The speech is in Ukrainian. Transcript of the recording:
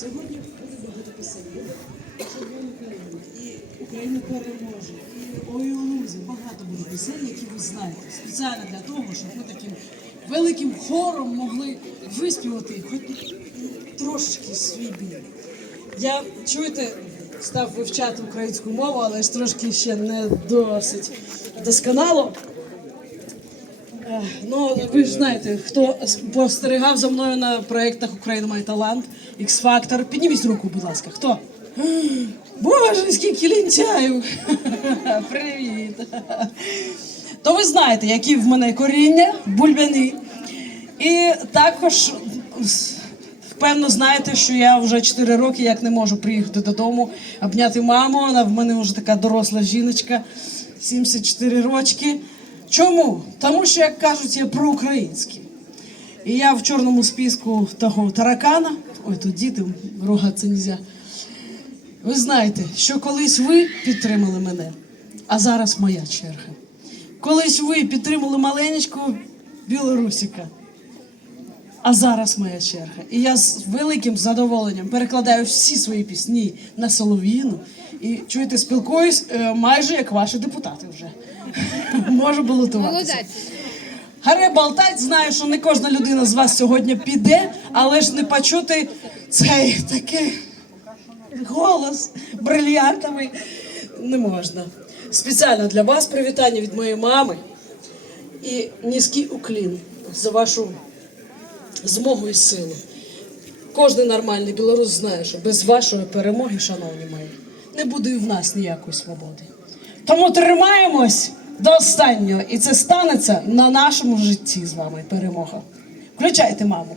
Сьогодні буде багато пісень, червоний калинок, і Україна переможе, і ой Лузі. Багато буде пісень, які ви знаєте. Спеціально для того, щоб ми таким великим хором могли виспівати хоч трошечки свій біль. Я чуєте, став вивчати українську мову, але ж трошки ще не досить досконало. Е, Ну, ви ж знаєте, хто спостерігав за мною на проєктах Україна має талант, X-Factor. Підніміть руку, будь ласка. Хто? Боже, скільки лінтяїв! Привіт! То ви знаєте, які в мене коріння, бульбяни. І також впевно знаєте, що я вже 4 роки як не можу приїхати додому, обняти маму. Вона в мене вже така доросла жіночка, 74 рочки. Чому? Тому що, як кажуть, я проукраїнський. І я в чорному списку того таракана. Ой, тут діти ругатися нельзя. Ви знаєте, що колись ви підтримали мене, а зараз моя черга. Колись ви підтримали маленечкого білорусика, а зараз моя черга. І я з великим задоволенням перекладаю всі свої пісні на солов'їну. І чуєте, спілкуюсь е, майже як ваші депутати вже. Можу балотуватися. Молодець. Гаре болтать, знаю, що не кожна людина з вас сьогодні піде, але ж не почути цей такий голос брильянтовий не можна. Спеціально для вас привітання від моєї мами і низький уклін за вашу змогу і силу. Кожен нормальний білорус знає, що без вашої перемоги, шановні мої, не буде і в нас ніякої свободи. Тому тримаємось до останнього, і це станеться на нашому житті з вами перемога. Включайте, маму.